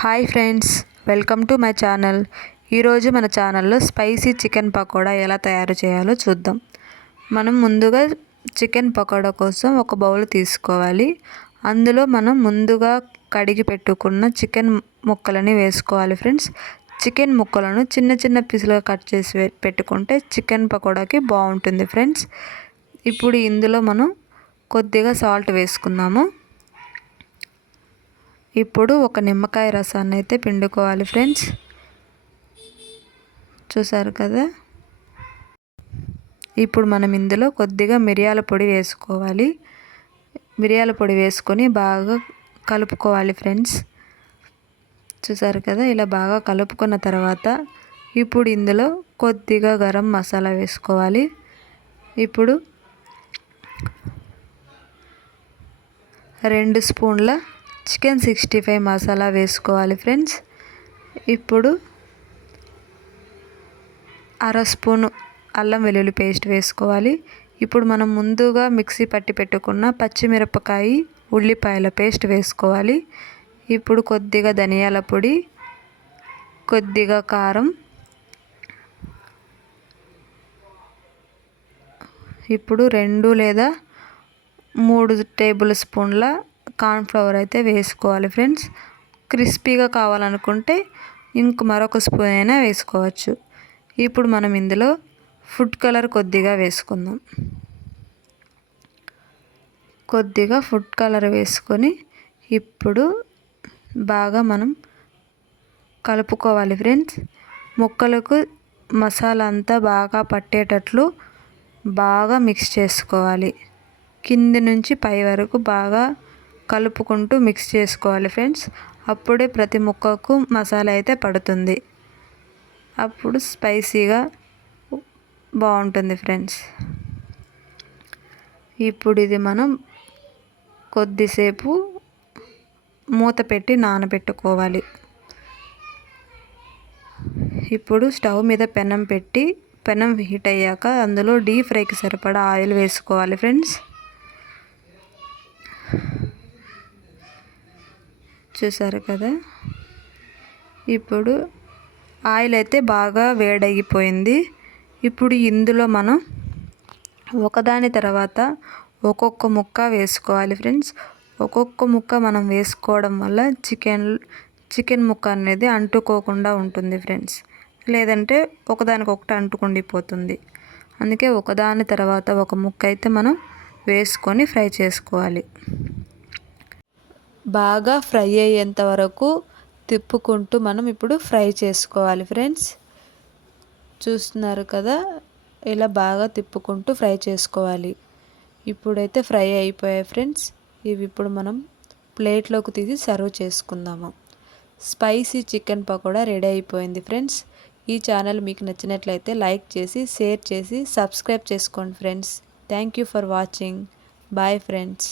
Hi friends, welcome to my channel. ఈరోజు మన ఛానల్లో స్పైసీ చికెన్ పకోడా ఎలా తయారు చేయాలో చూద్దాం. మనం ముందుగా చికెన్ పకోడా కోసం ఒక బౌల్ తీసుకోవాలి. అందులో మనం ముందుగా కడిగి పెట్టుకున్న చికెన్ ముక్కలని వేసుకోవాలి ఫ్రెండ్స్. చికెన్ ముక్కలను చిన్న చిన్న పీసులుగా కట్ చేసి పెట్టుకుంటే చికెన్ పకోడాకి బాగుంటుంది ఫ్రెండ్స్. ఇప్పుడు ఇందులో మనం కొద్దిగా సాల్ట్ వేసుకుందాము. ఇప్పుడు ఒక నిమ్మకాయ రసాన్ని అయితే పిండుకోవాలి ఫ్రెండ్స్. చూసారు కదా. ఇప్పుడు మనం ఇందులో కొద్దిగా మిరియాల పొడి వేసుకోవాలి. మిరియాల పొడి వేసుకొని బాగా కలుపుకోవాలి ఫ్రెండ్స్. చూసారు కదా, ఇలా బాగా కలుపుకున్న తర్వాత ఇప్పుడు ఇందులో కొద్దిగా గరం మసాలా వేసుకోవాలి. ఇప్పుడు 2 స్పూన్ల చికెన్ 65 మసాలా వేసుకోవాలి ఫ్రెండ్స్. ఇప్పుడు 1/2 స్పూను అల్లం వెల్లుల్లి పేస్ట్ వేసుకోవాలి. ఇప్పుడు మనం ముందుగా మిక్సీ పట్టి పెట్టుకున్న పచ్చిమిరపకాయ ఉల్లిపాయల పేస్ట్ వేసుకోవాలి. ఇప్పుడు కొద్దిగా ధనియాల పొడి, కొద్దిగా కారం, ఇప్పుడు 2 లేదా 3 టేబుల్ స్పూన్ల కార్న్ఫ్లవర్ అయితే వేసుకోవాలి ఫ్రెండ్స్. క్రిస్పీగా కావాలనుకుంటే మరొక స్పూన్ అయినా వేసుకోవచ్చు. ఇప్పుడు మనం ఇందులో ఫుడ్ కలర్ కొద్దిగా వేసుకుందాం. కొద్దిగా ఫుడ్ కలర్ వేసుకొని ఇప్పుడు బాగా మనం కలుపుకోవాలి ఫ్రెండ్స్. ముక్కలకు మసాలా అంతా బాగా పట్టేటట్లు బాగా మిక్స్ చేసుకోవాలి. కింది నుంచి పై వరకు బాగా కలుపుకుంటూ మిక్స్ చేసుకోవాలి ఫ్రెండ్స్. అప్పుడే ప్రతి ముక్కకు మసాలా అయితే పడుతుంది. అప్పుడు స్పైసీగా బాగుంటుంది ఫ్రెండ్స్. ఇప్పుడు ఇది మనం కొద్దిసేపు మూత పెట్టి నానబెట్టుకోవాలి. ఇప్పుడు స్టవ్ మీద పెనం హీట్ అయ్యాక అందులో డీప్ ఫ్రైకి సరిపడా ఆయిల్ వేసుకోవాలి ఫ్రెండ్స్. చూసారు కదా. ఇప్పుడు ఆయిల్ అయితే బాగా వేడైపోయింది. ఇప్పుడు ఇందులో మనం ఒకదాని తర్వాత ఒక్కొక్క ముక్క వేసుకోవాలి ఫ్రెండ్స్. ఒక్కొక్క ముక్క మనం వేసుకోవడం వల్ల చికెన్ ముక్క అనేది అంటుకోకుండా ఉంటుంది ఫ్రెండ్స్. లేదంటే ఒకదానికొకటి అంటుకుండిపోతుంది. అందుకే ఒకదాని తర్వాత ఒక ముక్క అయితే మనం వేసుకొని ఫ్రై చేసుకోవాలి. బాగా ఫ్రై అయ్యేంత వరకు తిప్పుకుంటూ మనం ఇప్పుడు ఫ్రై చేసుకోవాలి ఫ్రెండ్స్. చూస్తున్నారు కదా, ఇలా బాగా తిప్పుకుంటూ ఫ్రై చేసుకోవాలి. ఇప్పుడైతే ఫ్రై అయిపోయాయి ఫ్రెండ్స్. ఇవి ఇప్పుడు మనం ప్లేట్లోకి తీసి సర్వ్ చేసుకుందాము. స్పైసీ చికెన్ పకోడా రెడీ అయిపోయింది ఫ్రెండ్స్. ఈ ఛానల్ మీకు నచ్చినట్లయితే లైక్ చేసి, షేర్ చేసి, సబ్స్క్రైబ్ చేసుకోండి friends. Thank you for watching. Bye friends.